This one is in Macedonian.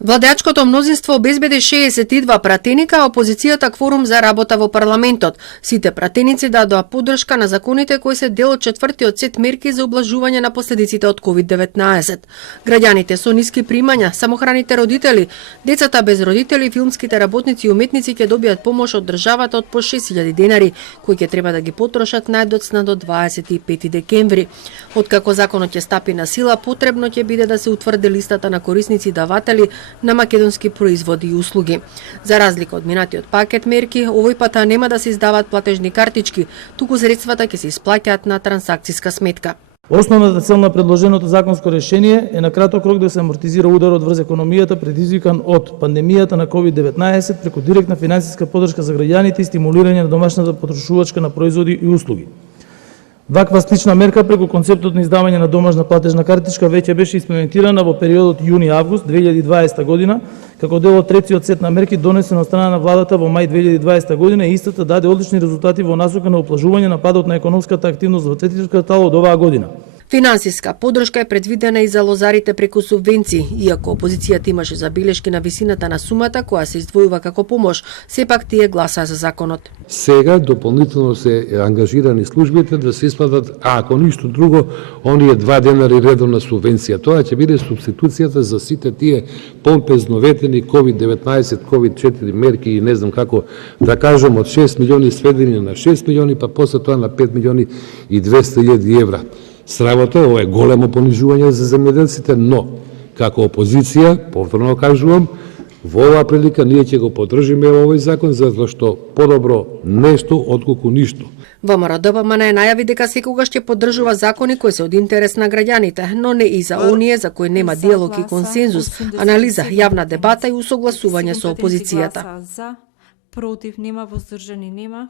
Владеачкото мнозинство обезбеди 62 пратеника, а опозицијата кворум за работа во парламентот. Сите пратеници дадоа поддршка на законите кои се дел од четвртиот сет мерки за облажување на последиците од COVID-19. Граѓаните со ниски примања, самохраните родители, децата без родители, филмските работници и уметници ќе добијат помош од државата од по 6000 денари, кои ќе треба да ги потрошат најдоцна до 25 декември. Откако законот ќе стапи на сила, потребно ќе биде да се утврди листата на корисници и даватели на македонски производи и услуги. За разлика од минатиот пакет мерки, овој пат нема да се издаваат платежни картички, туку средствата ќе се исплаќаат на трансакциска сметка. Основната цел на предложеното законско решение е на краток рок да се амортизира ударот врз економијата предизвикан од пандемијата на COVID-19 преку директна финансиска поддршка за граѓаните и стимулирање на домашната потрошувачка на производи и услуги. Ваква слична мерка преку концептот на издавање на домашна платежна картичка веќе беше имплементирана во периодот јуни-август 2020 година, како дел од третиот сет на мерки донесен од страна на владата во мај 2020 година и истата даде одлични резултати во насока на уплажување на падот на економската активност во третиот квартал од оваа година. Финансиска поддршка е предвидена и за лозарите преку субвенции, иако опозицијата имаше забелешки на висината на сумата која се издвојува како помош, сепак тие гласаа за законот. Сега дополнително се ангажирани службите да се исплатат, а ако ништо друго, оние 2 денари редовна субвенција. Тоа ќе биде субституцијата за сите тие помпезно ветени COVID-19, COVID-4 мерки и не знам како да кажем од 6 милиони сведени на 6 милиони, па после тоа на 5 милиони и 200.000 евра. Сработа, ова е големо понижување за земјоделците, но како опозиција, повторно кажувам, во оваа прилика ние ќе го поддржиме овој закон затоа што подобро нешто отколку ништо. ВМРО ДПМН најави дека секогаш ќе поддржува закони кои се од интерес на граѓаните, но не и за оние за кои нема диалог и консензус, анализа, јавна дебата и усогласување со опозицијата. Против нема, воздржани нема.